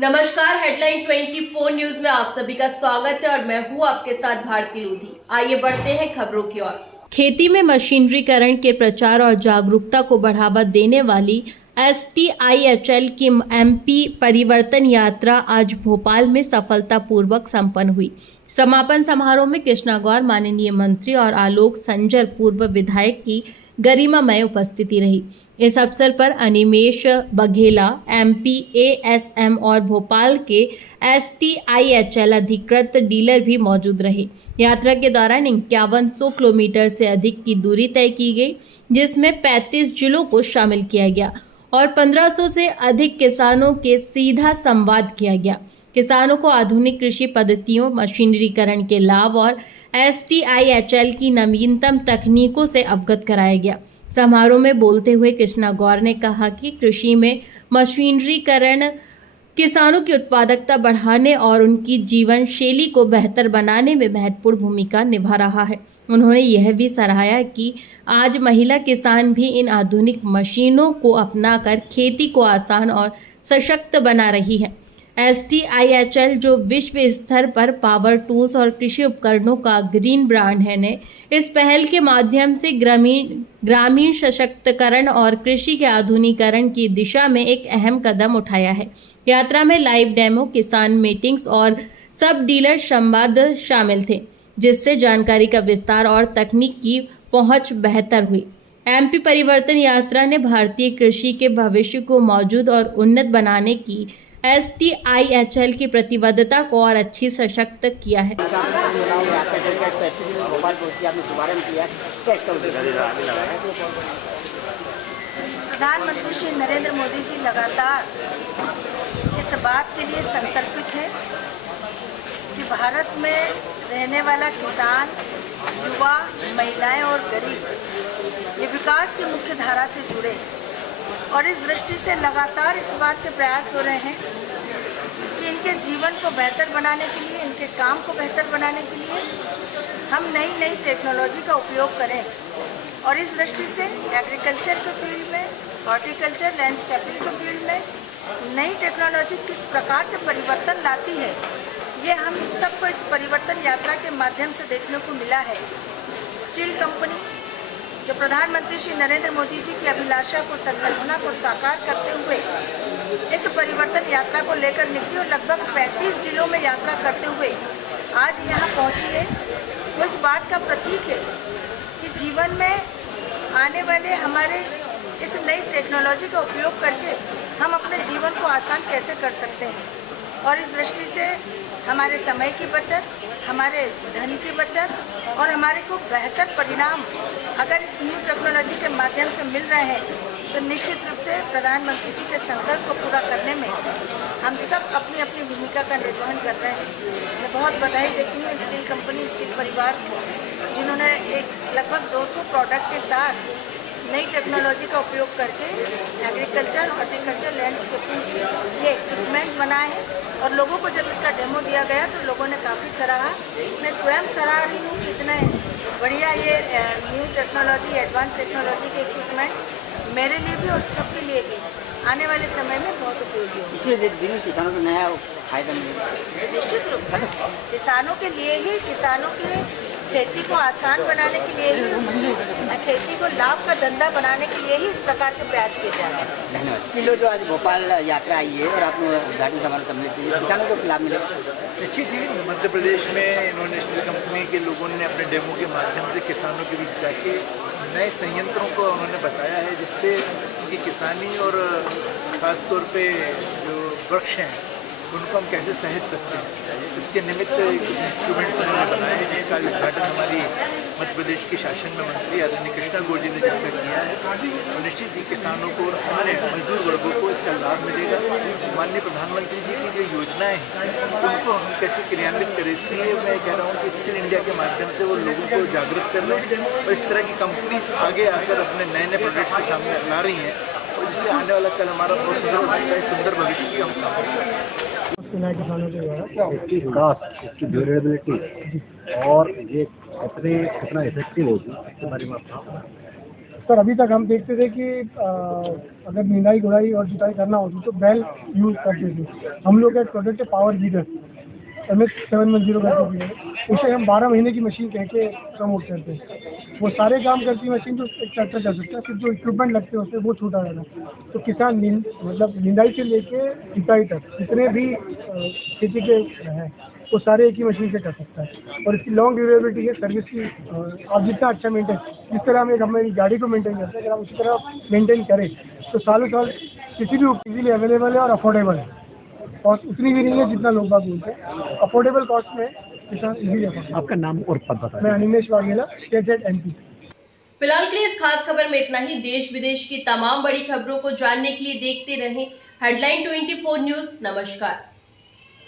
नमस्कार, headline 24 news में आप सभी का स्वागत है और मैं हूं आपके साथ भारती लोधी। आइए बढ़ते हैं खबरों की ओर। खेती में मशीनरीकरण के प्रचार और जागरूकता को बढ़ावा देने वाली STIHL की MP परिवर्तन यात्रा आज भोपाल में सफलतापूर्वक संपन्न हुई। समापन समारोह में कृष्णा गौर, माननीय मंत्री और आलोक संजर, पूर्व विधायक की गरिमामय उपस्थिति रही। इस अवसर पर अनिमेश बघेला, MP ASM और भोपाल के STIHL अधिकृत डीलर भी मौजूद रहे। यात्रा के दौरान 5100 किलोमीटर से अधिक की दूरी तय की गई, जिसमें 35 जिलों को शामिल किया गया और 1500 से अधिक किसानों के सीधा संवाद किया गया। किसानों को आधुनिक कृषि पद्धतियों, मशीनरीकरण के लाभ और STIHL की नवीनतम तकनीकों से अवगत कराया गया। समारोह में बोलते हुए कृष्णा गौर ने कहा कि कृषि में मशीनरीकरण किसानों की उत्पादकता बढ़ाने और उनकी जीवन शैली को बेहतर बनाने में महत्वपूर्ण भूमिका निभा रहा है। उन्होंने यह भी सराहा कि आज महिला किसान भी इन आधुनिक मशीनों को अपनाकर खेती को आसान और सशक्त बना रही है। STIHL जो विश्व स्तर पर पावर टूल्स और कृषि उपकरणों का ग्रीन ब्रांड है ने इस पहल के माध्यम से ग्रामीण सशक्तिकरण और कृषि के आधुनिकीकरण की दिशा में एक अहम कदम उठाया है। यात्रा में लाइव डेमो, किसान मीटिंग्स और सब डीलर संवाद शामिल थे, जिससे जानकारी का विस्तार और तकनीक की पहुंच बेहतर हुई। MP परिवर्तन यात्रा ने भारतीय कृषि के भविष्य को मौजूद और उन्नत बनाने की STIHL की प्रतिबद्धता को और अच्छी सशक्त किया है। प्रधानमंत्री श्री नरेंद्र मोदी जी लगातार इस बात के लिए संकल्पित है कि भारत में रहने वाला किसान, युवा, महिलाएं और गरीब ये विकास की मुख्य धारा से जुड़े, और इस दृष्टि से लगातार इस बात के प्रयास हो रहे हैं कि इनके जीवन को बेहतर बनाने के लिए, इनके काम को बेहतर बनाने के लिए हम नई टेक्नोलॉजी का उपयोग करें। और इस दृष्टि से एग्रीकल्चर के फील्ड में, हॉर्टिकल्चर, लैंडस्केपिंग के फील्ड में नई टेक्नोलॉजी किस प्रकार से परिवर्तन लाती है, ये हम सबको इस परिवर्तन यात्रा के माध्यम से देखने को मिला है। स्टील कंपनी जो प्रधानमंत्री श्री नरेंद्र मोदी जी की अभिलाषा को, संकल्पना को साकार करते हुए इस परिवर्तन यात्रा को लेकर निकली और लगभग 35 जिलों में यात्रा करते हुए आज यहाँ पहुँची है, वो इस बात का प्रतीक है कि जीवन में आने वाले हमारे इस नई टेक्नोलॉजी का उपयोग करके हम अपने जीवन को आसान कैसे कर सकते हैं। और इस दृष्टि से हमारे समय की बचत, हमारे धन की बचत और हमारे को बेहतर परिणाम अगर इस न्यू टेक्नोलॉजी के माध्यम से मिल रहे हैं, तो निश्चित रूप से प्रधानमंत्री जी के संकल्प को पूरा करने में हम सब अपनी अपनी भूमिका का निर्वहन कर रहे हैं। मैं बहुत बधाई देती हूँ स्टील कंपनी, स्टील परिवार को, जिन्होंने एक लगभग 200 प्रोडक्ट के साथ नई टेक्नोलॉजी का उपयोग करके एग्रीकल्चर, हॉर्टिकल्चर, लैंडस्केपिंग की ये इक्विपमेंट बनाए हैं। और लोगों को जब इसका डेमो दिया गया तो लोगों ने काफ़ी सराहा। मैं स्वयं सराह रही हूँ कि इतने बढ़िया ये न्यू टेक्नोलॉजी, एडवांस टेक्नोलॉजी के इक्विपमेंट मेरे लिए भी और सबके लिए भी आने वाले समय में बहुत उपयोगी होगी। इससे दिन किसानों को नया फायदा मिलेगा। निश्चित रूप से किसानों के लिए ही, किसानों के खेती को आसान बनाने के लिए ही, खेती को लाभ का धंधा बनाने के लिए ही इस प्रकार के प्रयास किए जा रहे हैं। धन्यवाद। किलो जो आज भोपाल यात्रा आई है और आपने उद्घाटन समारोह सम्मिलित किया, किसानों को लाभ मिलेगा। निश्चित ही मध्य प्रदेश में इन्होंने स्टील कंपनी के लोगों ने अपने डेमो के माध्यम से किसानों के बीच जाके नए संयंत्रों को उन्होंने बताया है, जिससे उनकी किसानी और खासतौर पे जो वृक्ष हैं उनको हम कैसे सहेज सकते हैं, इसके निमित्त इंस्ट्रूमेंट्स उन्होंने बनाए हैं, जिसका उद्घाटन हमारी मध्य प्रदेश के शासन में मंत्री आदरणीय कृष्णा गौर जी ने जिसमें किया है। और निश्चित ही किसानों को और हमारे मजदूर वर्गों को इसका लाभ मिलेगा। माननीय प्रधानमंत्री जी की जो योजनाएं हैं उनको हम कैसे क्रियान्वित करें, इसलिए मैं कह रहा हूँ कि स्किल इंडिया के माध्यम से वो लोगों को जागरूक कर रहे हैं और इस तरह की कंपनी आगे आकर अपने नए प्रोजेक्ट के सामने ला रही हैं, और जिससे आने वाला कल हमारा बहुत सुंदर भविष्य की हम काम करें। इसकी विकास, इसकी ड्यूरेबिलिटी और ये कितना इफेक्टिव होगी इसके बारे में आप सर अभी तक हम देखते थे कि अगर निंदाई गुड़ाई और जुताई करना होती तो बैल यूज करते थे। हम लोग का एक प्रोडक्ट है पावर वीडर MS710 करके भी है, उसे हम 12 महीने की मशीन कह के प्रमोट करते हैं। वो सारे काम करती है मशीन जो एक ट्रैक्टर कर सकता है, फिर जो इक्विपमेंट लगते हैं उसमें वो छूटा रहना। तो किसान मतलब निंदाई से लेके जुताई तक जितने भी खेती के हैं वो सारे एक ही मशीन से कर सकता है। और इसकी लॉन्ग ड्यूरेबिलिटी है, सर्विस की आप जितना अच्छा मेंटेन, जिस तरह हम एक हमारी गाड़ी को मेंटेन करते हैं, अगर हम उसी तरह मेंटेन करें तो सालों साल किसी भी इजीली अवेलेबल है और अफोर्डेबल है। कॉस्ट उतनी भी नहीं है जितना लोग बात बोलते हैं, अफोर्डेबल कॉस्ट में किसान इजीली अफोर्ड। आपका नाम और पद बताएं। मैं Animesh Vaghela, state head MP। फिलहाल के लिए इस खास खबर में इतना ही। देश विदेश की तमाम बड़ी खबरों को जानने के लिए देखते रहें हेडलाइन 24 न्यूज। नमस्कार।